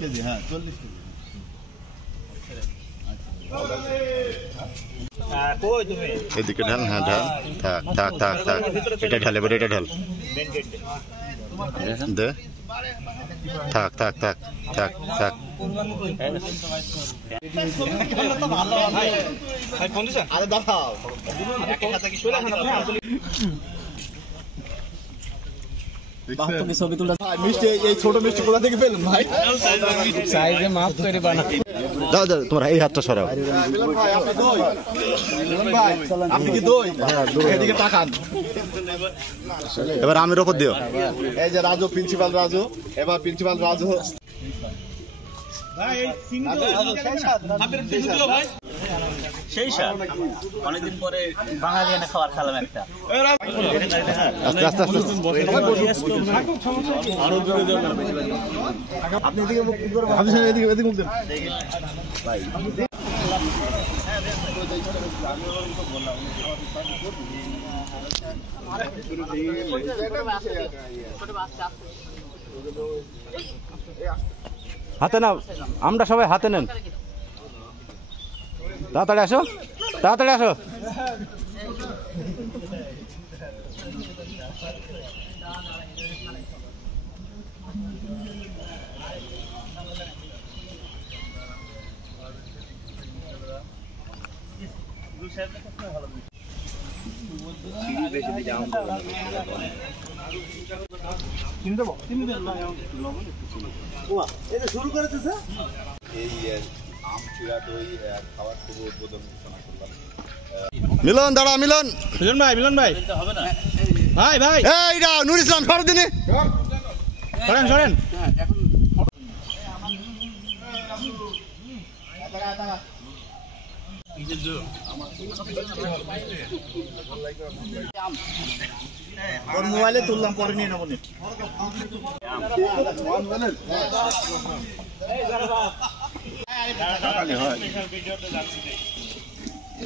KG, হ্যাঁ 40 KG. এদিকে ঢাল, হ্যাঁ ঢাল, থাক থাক থাক থাক, এটা ঢাল, এবার এটা ঢাল দে, থাক থাক থাক থাক থাক। আরে দাঁড়াও, মিষ্টি, এই ছোট মিষ্টি কোথা থেকে পেলেন ভাই? সাইজে মাপ করে বানা। দাও দাও, তোমার এই হাতটা সরাও। আপনি কি দই? এদিকে তাকান। এবার আমের ওপর দিও। এই যে রাজু, প্রিন্সিপাল রাজু, এবার প্রিন্সিপাল রাজু। সেই স্বাদ অনেকদিন পরে বাঙালি এনে খাবার খেলাম একটা। আস্তে আস্তে আস্তে। আপনি এদিকে মুখ করে, আপনি এদিকে এদিকে মুখ দেন। হাতে নাও, আমরা সবাই হাতে নেন। তাড়াতাড়ি আসো, তাড়াতাড়ি আসো। শুরু করেছে স্যার এই আম চিরা দই খাবার শুভ উদ্বোধন ঘোষণা করলাম। মিলন দাঁড়া, মিলন, মিলন ভাই, মিলন ভাই, হবে না ভাই ভাই। এইটা নুর ইসলাম, সরো দিনে, সরেন সরেন। ওর মোবাইলে তুললাম, পরে নিয়ে নেবো।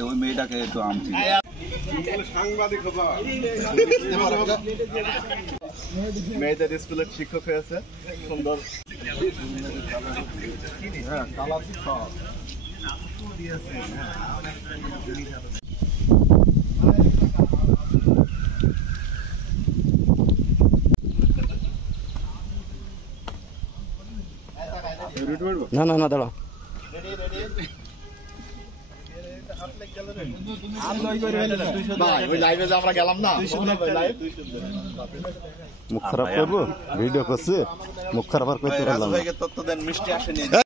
ওই মেয়েটাকে একটু আম সাংবাদিক মেয়েদের স্কুলের শিক্ষক হয়েছে, সুন্দর। হ্যাঁ কালার সব না না না দাঁড়া। আমরা গেলাম না, মুখ খারাপ করবো, ভিডিও করছে, মুখ খারাপ আর করতে পারলাম না। তথ্য দেন, মিষ্টি আসেনি।